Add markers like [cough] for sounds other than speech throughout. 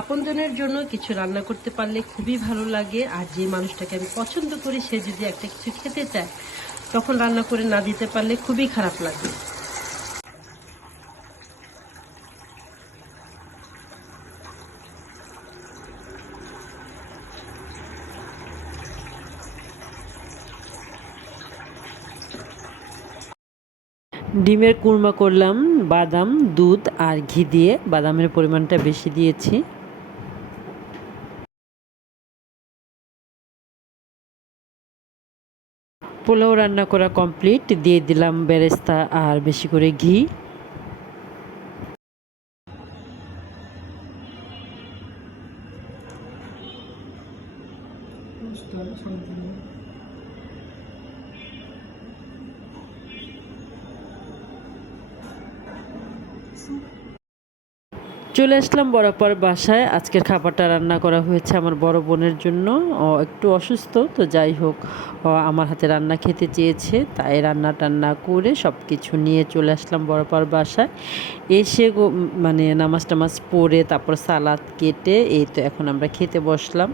আপনজনের জন্য কিছু রান্না করতে পারলে খুবই ভালো লাগে। আর যে মানুষটাকে আমি পছন্দ করি, সে যদি একটা কিছু খেতে চায়, তখন রান্না করে না দিতে পারলে খুবই খারাপ লাগে। ডিমের কুরমা করলাম, বাদাম, দুধ আর ঘি দিয়ে। বাদামের পরিমাণটা বেশি দিয়েছি। পোলাও রান্না করা কমপ্লিট দিয়ে দিলাম বেরেস্তা আর বেশি করে ঘি। চলে আসলাম বরাবর বাসায়। আজকের খাবারটা রান্না করা হয়েছে আমার বড় বোনের জন্য। একটু অসুস্থ, তো যাই হোক আমার হাতে রান্না খেতে চেয়েছে, তাই রান্না টান্না করে সব কিছু নিয়ে চলে আসলাম বরাবর বাসায়। এসে মানে নামাজ টামাজ পড়ে, তারপর সালাদ কেটে, এই তো এখন আমরা খেতে বসলাম।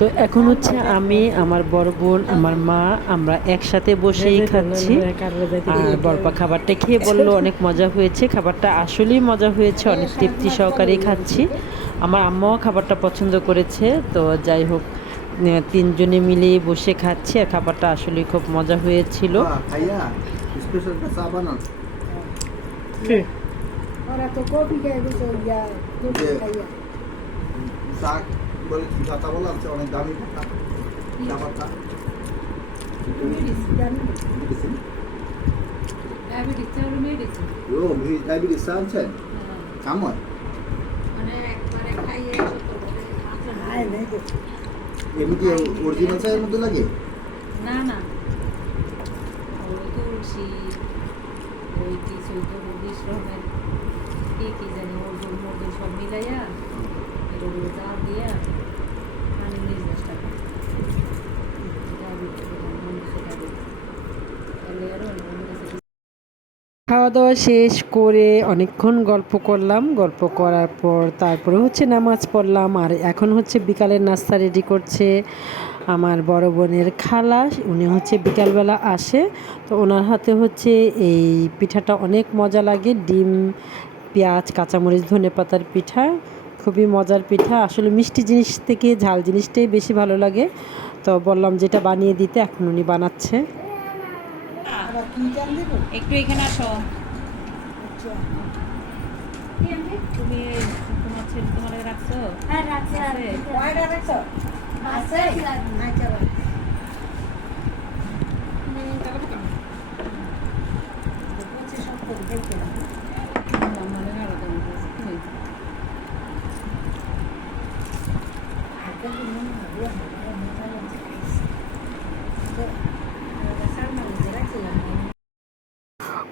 তো এখন হচ্ছে আমি আমার বড় বোন আমার মা আমরা একসাথে বসেই খাচ্ছি। আর বরপা খাবারটা খেয়ে বলল [laughs] অনেক মজা হয়েছে খাবারটা আসলেই মজা হয়েছে অনেক তৃপ্তি সহকারেই খাচ্ছি। আমার আম্মাও খাবারটা পছন্দ করেছে তো যাই হোক তিনজনে মিলে বসে খাচ্ছি আর খাবারটা আসলেই খুব মজা হয়েছিল। Wah, kaya. Special ka বলে কি কথা বলা আছে অনেক দামি মেডিসিন ও মি ডায়াবেটিস আছেন কেমন Ay, me অরিজিনাল মধ্যে লাগে? না না। ওই তুলসী ওই কি কি জানি অর্জুন মর্জুন সব মিলাইয়া। খাওয়া দাওয়া শেষ করে অনেকক্ষণ গল্প করলাম। গল্প করার পর তারপরে হচ্ছে নামাজ পড়লাম। আর এখন হচ্ছে বিকালের নাস্তা রেডি করছে আমার বড় বোনের খালা। উনি হচ্ছে বিকালবেলা আসে। তো ওনার হাতে হচ্ছে এই পিঠাটা অনেক মজা লাগে। ডিম, পেঁয়াজ, কাঁচামরিচ ধনে পাতার পিঠা। খুবই মজার পিঠা। আসলে মিষ্টি জিনিস থেকে ঝাল জিনিসটাই বেশি ভালো লাগে। তো বললাম যেটা বানিয়ে দিতে এখন উনি বানাচ্ছে. একটু এখানে আসো। তুমি তোমার ছেলে তোমার রাখছো? আছে? Why not eso? Hace. Ay, 公共场所很多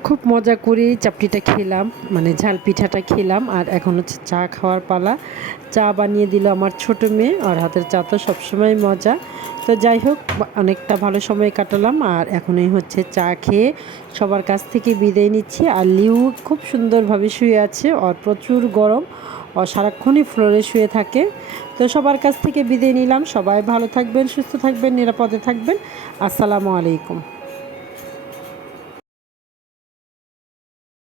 খুব মজা করে চাপটিটা খেলাম মানে ঝাল পিঠাটা খেলাম, আর এখন হচ্ছে চা খাওয়ার পালা। চা বানিয়ে দিল আমার ছোট মেয়ে, আর হাতের চা তো সবসময় মজা। তো যাই হোক, অনেকটা ভালো সময় কাটালাম, আর এখনই হচ্ছে চা খেয়ে সবার কাছ থেকে বিদায় নিচ্ছি। আর লিউ খুব সুন্দরভাবে শুয়ে আছে আর প্রচুর গরম, ও সারাক্ষণই ফ্লোরে শুয়ে থাকে। তো সবার কাছ থেকে বিদায় নিলাম। সবাই ভালো থাকবেন, সুস্থ থাকবেন, নিরাপদে থাকবেন। আসসালামু আলাইকুম।